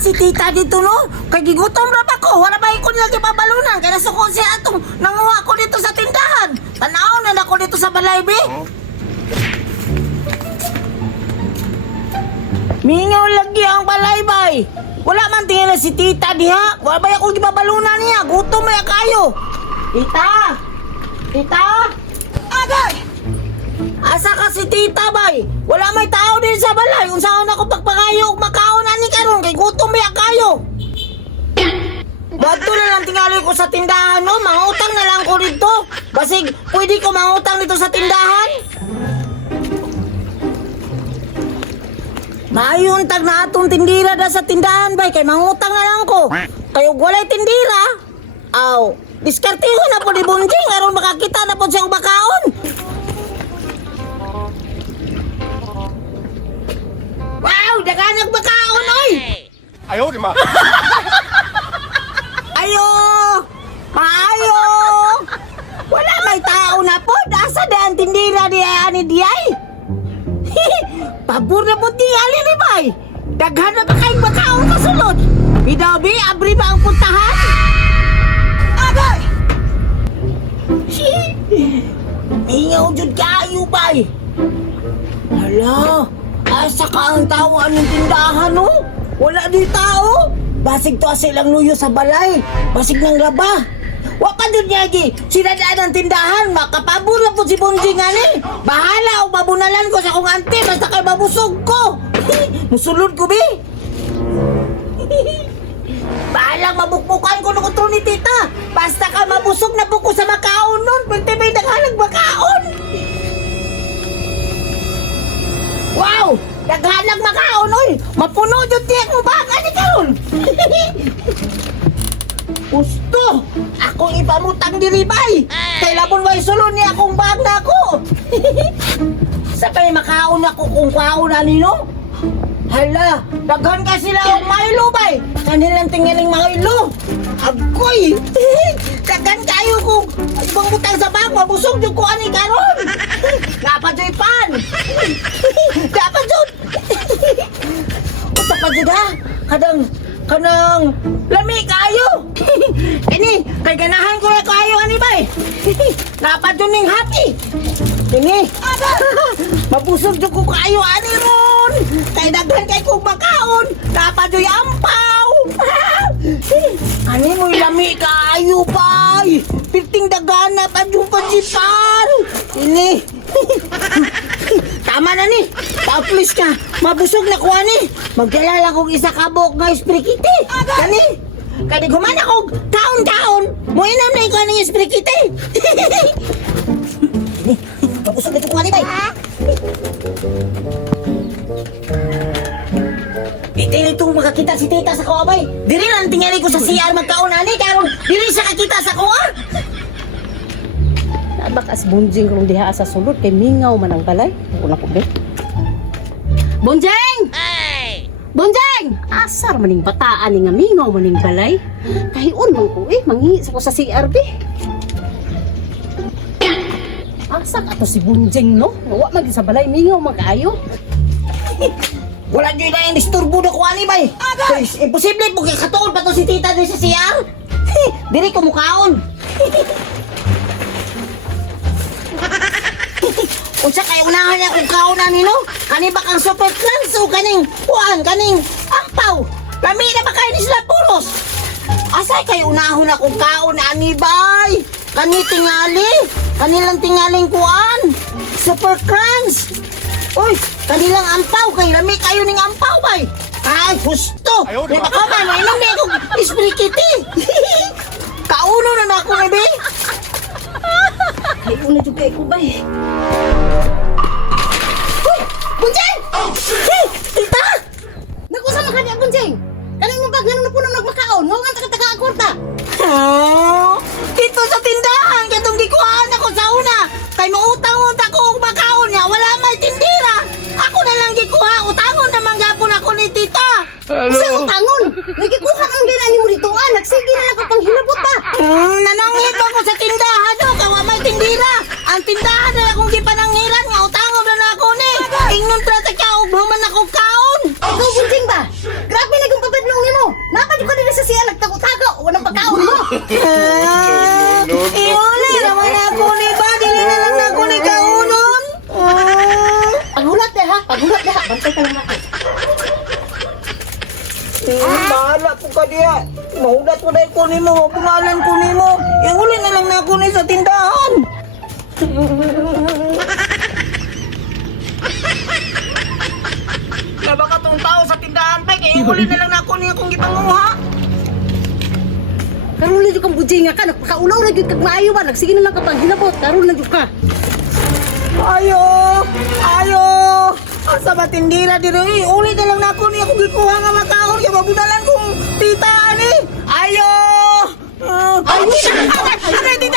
si tita dito no? Kay gigutom ra ba ko? Wala ba ko nila gipabalunan? Kaya nasuko siya atong nanguha ko dito sa tindahan. Tanaw na ako dito sa balay, be. Mingaw lagi ang balay, bay. Wala man tingala si tita diha. Wala ba akong gipabalunan niya? Gutom na kayo. Tita! Tita! Agay! Asa ka si tita, bay? Wala may tao din sa balay. Unsaon ako pagpakayo ug makaon ani karon kay gutom ba kayo? Bato na lang tingali ko sa tindahan, no? Mangutang na lang ko dito. Basig, pwede ko mangutang dito sa tindahan? Mayon tag na atong tindira da sa tindahan, bay. Kay mangutang na lang ko. Kayo walay tindira. Aw, diskarte ko na po ni Bunjing. Aron makakita na po siyang makaon. Wow, daganag makaon, oy! Ayaw, di ma. Ayo! Maayo! Wala may tao na po. Asa daan tindira di ani di ay? Pabor na po tingali ni bay. Daghan na ba kayong makaon kasunod? Bidabi, abri ba ang puntahan? Agay! Ingaw jud kayo bay. Hala, asa ka ang tao anong tindahan no? Wala di tao. Basig to silang luyo sa balay. Basig ng laba. Wa pa dun yagi. Sinadaan ang tindahan. Makapabor na po si Bonjing ani. Bahala o babunalan ko sa kong ante. Basta kay mabusog ko. Musulod ko, be. Bahala mabukbukan ko nung ni tita. Basta ka mabusog na po ko sa makaon nun. Pwede may nakalag makaon. Wow! Daghanag makaon, oy! Mapuno dyan tiyak mo ba? Ani karon? Gusto! Akong ipamutang diri bay! Kay labon way sulon ni akong bag na ako! Sabay makaon ako kung kaon na nino? Hala! Daghan ka sila ang Milo bay! Kanilang tingiling Milo! Agoy! Daghan kayo kung ibang butang sa bag, mabusog yung ko ani karon! Dapat yung pan! Dapat yun! Usa pa dyan ha! Kanang lami kayo! Ini, kay ganahan ko na kayo ani bay! Dapat yun ng happy! Ini, mabusog yung ko kayo ani ron! Kay daghan kay kong makaon! Dapat yung ampaw! Ani mo'y lami kayo bay! Piting dagana pa yung pajipan! Ini! Tama na ni! Tapos ka! Mabusog na ko ani! Magkalala kong isa kabok nga esprikiti! Kani! Kani gumana kong taon-taon! Muinam na ikaw ng esprikiti! Mabusog na ko ani bay! Itil itong makakita si tita sa kuwa bay! Diri lang tingali ko sa CR magkaon ani! Karon diri siya kakita sa kuwa! Bakas Bunjing kung diha sa sulod kay mingaw man ang balay. Ako na ko be. Bunjing! Hey! Bunjing! Asar maning bataan ni nga mingaw maning balay. Kahiun man ko mangi sa ko sa CRB. Asa ka to si Bunjing no? Wa man sa balay mingaw magkaayo. Wala nyo na yung disturbo na ko ani bay! Imposible po kaya katuon pa to si tita din sa CR! Diri ko mukhaon! Unsa kay unahan niya kung kaunan nino? Kani ba kang super clans o kaning kaning ampaw? Lami na ba kayo ni sila puros? Asay kay unahon na kung kaon ani bay? Kani tingali? Kanilang tingaling kuan? Super crunch? Uy, kanilang ampaw kay lami kayo ning ampaw bay? Ay, gusto! Di ba ka man? Mainom na akong isprikiti! Kauno na ako ni bay? Kahiun na juga ko bay. Bunjing! Hey! Tita! Nakusa man kani Bunjing? Kaning mo bag ganun na punong nagmakaon. Mo nga taga akorta. Oh, dito sa tindahan katong gikuhaan ako sa una. Kay mautang-unta ko og makaon niya, wala may tindira. Ako na lang gikuha, utangon naman gapon ako ni tita. Sa utangon. Nagikuha ang ginani mo dito. Nagsige na lang ka pang hilabot ta. Nanangit ako sa tindahan do, kay wa may tindira. Ang tindahan na akong gipananghiran nga utangon na ako ni. Ingnon tra ta ka og man ako ka. Iuli naman ako ni ba? Dili na lang ako ni kaunon. Paghulat ha, paghulat ha. Bantay ka lang ako. Bahala po ka diya. Mahulat ko dahil ko ni mo. Mapunalan ko ni mo. Iuli na lang na ako ni sa tindahan. Kaya baka tong tao sa tindahan pa. Kaya iuli na lang na ako ni akong gipanguha. Karoon na yung kang bujinga ka. Nagpakaulaw na yung kagmaayo ba. Nagsige na lang ka pang hinabot. Karoon na yung ka. Ayo! Ayo! Asa ba tindira dito? Ulit na lang na ako ni ako gikuha nga makaon. Kaya mabudalan kong tita ani. Ayo! Ayo! Aray!